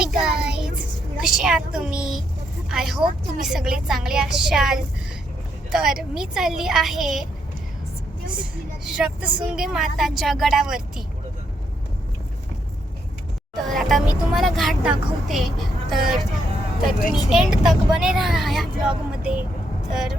Hi guys, कसे आहात तुम्ही? आय होप तुम्ही सगळे चांगले असाल. तर मी चालली आहे सप्तशृंगी माताच्या गडावरती. तर आता मी तुम्हाला घाट दाखवते. तर तुम्ही एंड तक बने राहा या ब्लॉगमध्ये. तर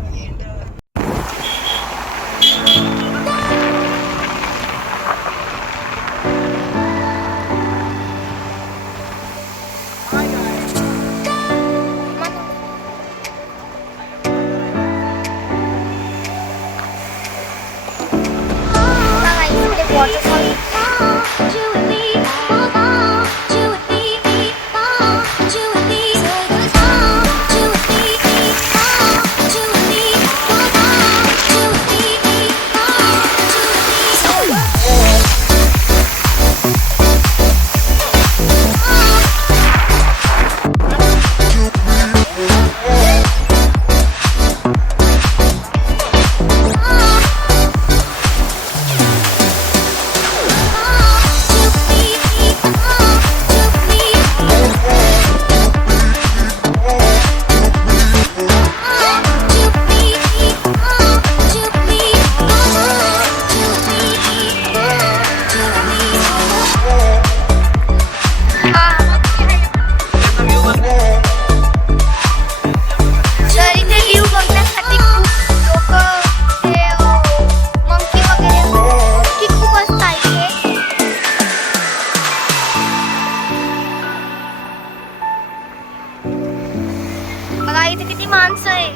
बघा इथे किती माणसं आहे.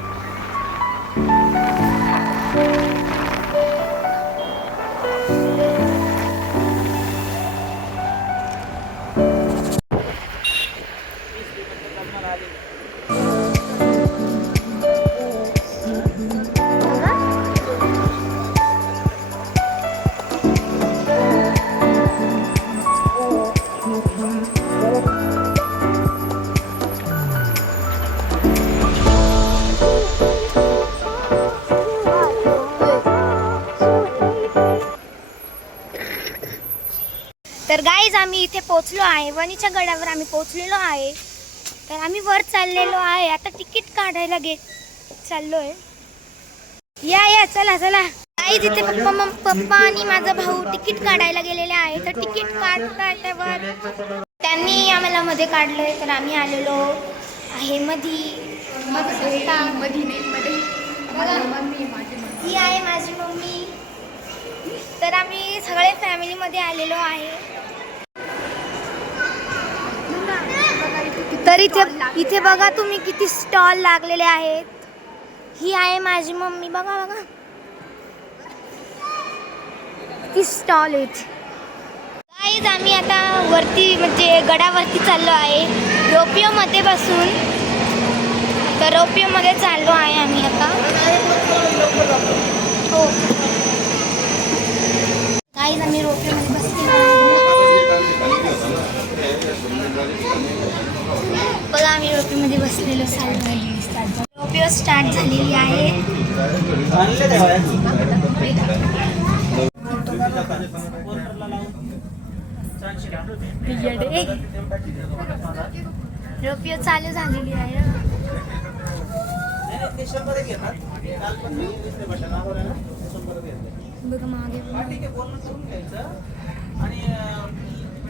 तर गाईज आम्ही इथे पोहोचलो आहे. वणीच्या गडावर आम्ही पोहोचलेलो आहे. तर आम्ही वर चाललेलो आहे. आता तिकीट काढायला चाललोय. या चला चला. गाईज इथे पप्पा आणि माझा भाऊ तिकीट काढायला गेलेले आहे. तर तिकीट काढताय त्यावर त्यांनी आम्हाला मध्ये काढलंय. तर आम्ही आलेलो आहे मध्ये. ही आहे माझी मम्मी. तर आम्ही सगळे फॅमिलीमध्ये आलेलो आहे. तर इथे बघा तुम्ही किती स्टॉल लागलेले आहेत. ही आहे माझी मम्मी. बघा किती स्टॉल आहेत. गाईज आम्ही आता वरती म्हणजे गडावरती चाललो आहे. रोपिओमध्ये बसून. तर रोपिओमध्ये चाललो आहे आम्ही आता. हो गाईज आम्ही रोपिओमध्ये बसलो. बघा आम्ही रोपिओमध्ये बसलेलो. रोपिओ स्टार्ट झालेली आहे. रोपिओ चालू झालेली आहे. बघा मागे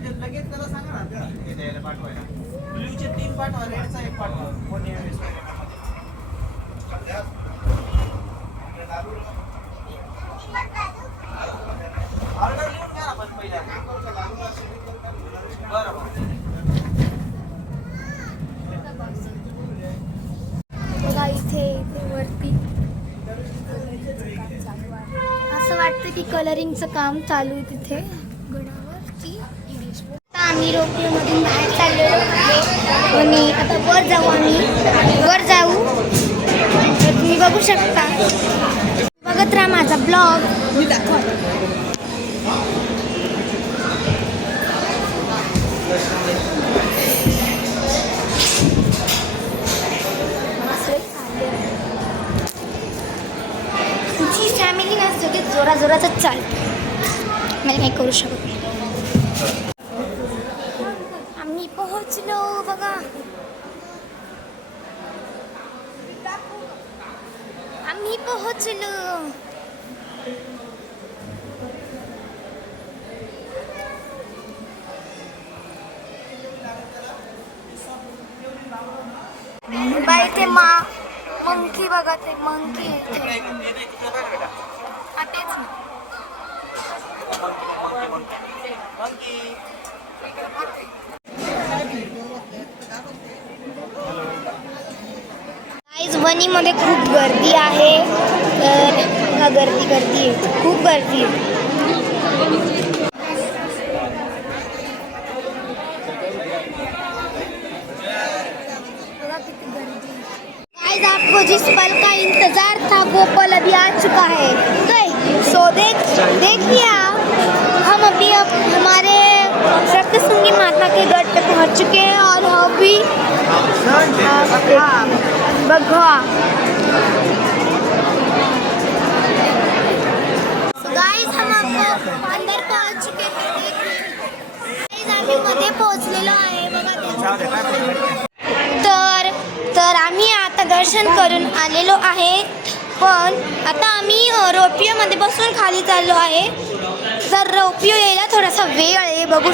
लगेच त्याला सांगा ना पाठवायला. ब्ल्यूचे 3 पाठवा, रेडचा 1 पाठवा. ऑर्डर लिहून घ्या ना पण पहिला. बघा इथे वरती असं वाटतं की कलरिंगचं काम चालू आहे तिथे गडावरती. आम्ही रोपिओमधून बाहेर चाललेलो आहे आणि आता वर जाऊ. तर तुम्ही बघू शकता. बघत राहा माझा ब्लॉग. मी दाखवा. तुझी फॅमिली ना सगळे जोराजोराचं चालतं. मला काही करू शकत नाही. आम्ही पोहोच पोहोचलो बघा. आम्ही पोहोचलो. बाई ते मंकी बघा, ते मंकी वणीमध्ये खूप गर्दी आहे. तर गर्दी आहे, खूप गर्दी आहे. गाइस, आपको जिस पल का इंतजार था वो पल अभी आ चुका है. सो देखिए आप, हम अभी हमारे सप्तशृंगी माता के गढ़ पे पहुंच चुके हैं और अभी बघा. गाइस, हम अंदर पहुंच चुके हैं. गाइस, आम्ही मध्ये पोहोचलेलो आहे बघा. तर आम्ही आता दर्शन करून आलेलो आहे. पण आता आम्ही रोपियोमध्ये बसून खाली चाललो आहे. तर रोपियो यायला थोडासा वेळ आहे. बघू.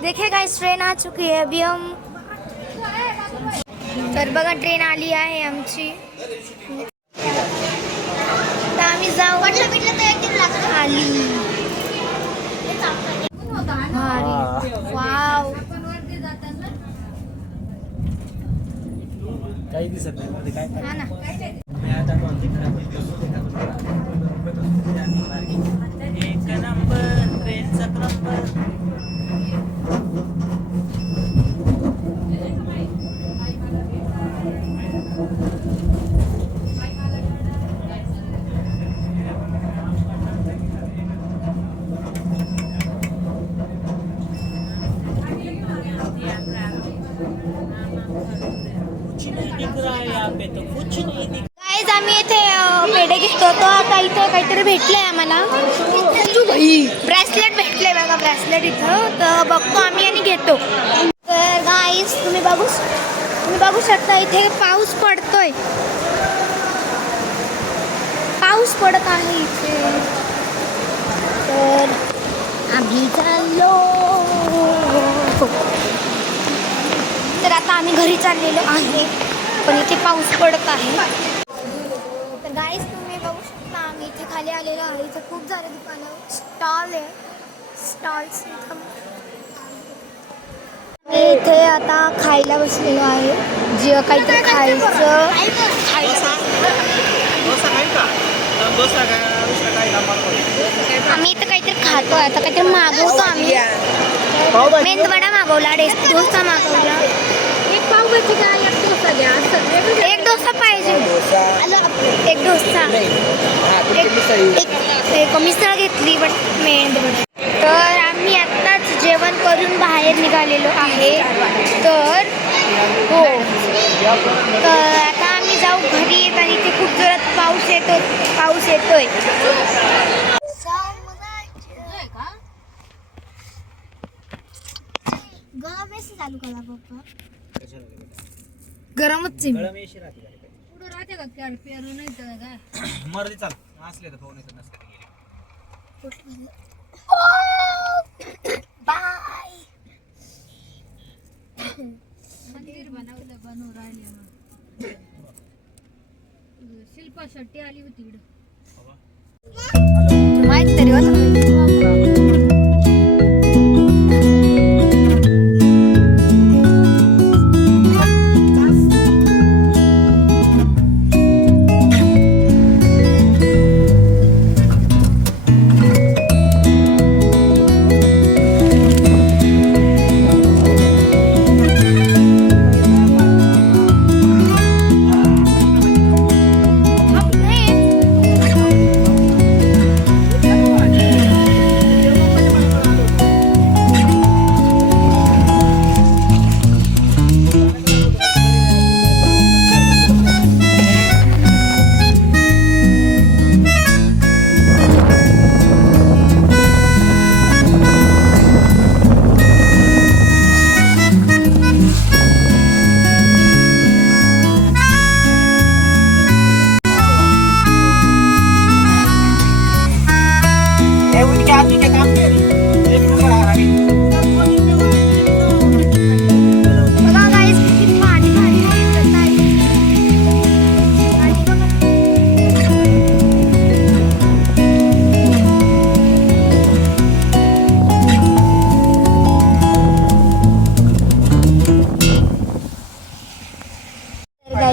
देखिए गाइस, ट्रेन आ चुकी है. अभी हम तर बघा, ट्रेन आली आहे आमची. तर आम्ही जाऊ. आली. वाव, काही दिसत नाही मध्ये काय. हा ना. एक नंबर ट्रेनचा नंबर. गाइस, आम्ही इथे पेढे घेतो. तो आता इथे काहीतरी भेटलंय आम्हाला. ब्रेसलेट भेटलंय बघा, ब्रेसलेट इथं. तर बघतो आम्ही आणि घेतो. तर गाइस, तुम्ही बघू शकता इथे पाऊस पडतोय. पाऊस पडत आहे इथे. तर आम्ही चाललो. तर आता आम्ही घरी चाललेलो आहे, पण इथे पाऊस पडत आहे. तर गाईस, तुम्ही बघू शकता आम्ही इथे खाली आलेलो आहे. इथे खूप सारे दुकानं, स्टॉल आहे. स्टॉल्स इथे आता खायला बसलेलो आहे. जे काहीतरी खायचं. आम्ही इथं काहीतरी खातो. आता काहीतरी मागवतो आम्ही. मेंदवडा मागवला, डोसा मागवला. एक पावभाजी का, एक डोसा द्या. एक डोसा पाहिजे. एक डोसा. एक मिसळ घेतली, बट मेंदवडा. तर आम्ही आत्ताच जेवण करून बाहेर निघालेलो आहे. तर हो, तर आता आम्ही जाऊ घरी. आणि इथे खूप जोरात पाऊस येतोय. चालू करा पप्पा. गरमच राहते का पेरू नाही तर मर्दी चाल असले तर फोन येत नसते. बाय. मंदिर बनवू राहिले. शिल्पा शेट्टी आली होती इकडं. माहित तरी होतं.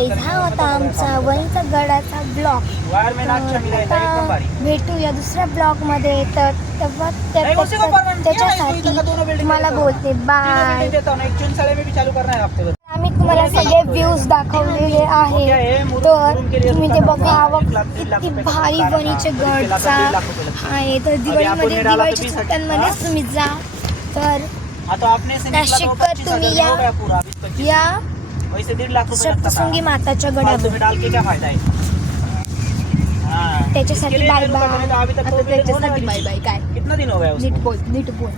गाईज हा होता आमचा वणीचा गडाचा ब्लॉग. वायर में नाच मिला है एकदम भारी. भेटूया दुसऱ्या ब्लॉग मध्ये. तर तेव्हा त्याच्यासाठी तुम्हाला बोलते बाय. आम्ही तुम्हाला सगळे व्ह्यूज दाखवलेले आहे. तर तुम्ही ते बघा किती भारी वणीचे गडचा आहे. तर दिवाळीमध्ये दिवाळीच्या सुट्ट्यांमध्येच तुम्ही जा. तर नाशिककर तुम्ही या वैसे 1.5 लाख रुपए लगता था. सप्तशृंगी माताच्या फालतू में गडावर. डाल के क्या फायदा है? हाँ. त्याच्यासाठी इसके लिए बाय रुपए बाय. मैंने तो अभी तक आता तो त्याच्यासाठी बाय बाय काय कितना दिन हो गया उसको? नीट बोल नीट बोल.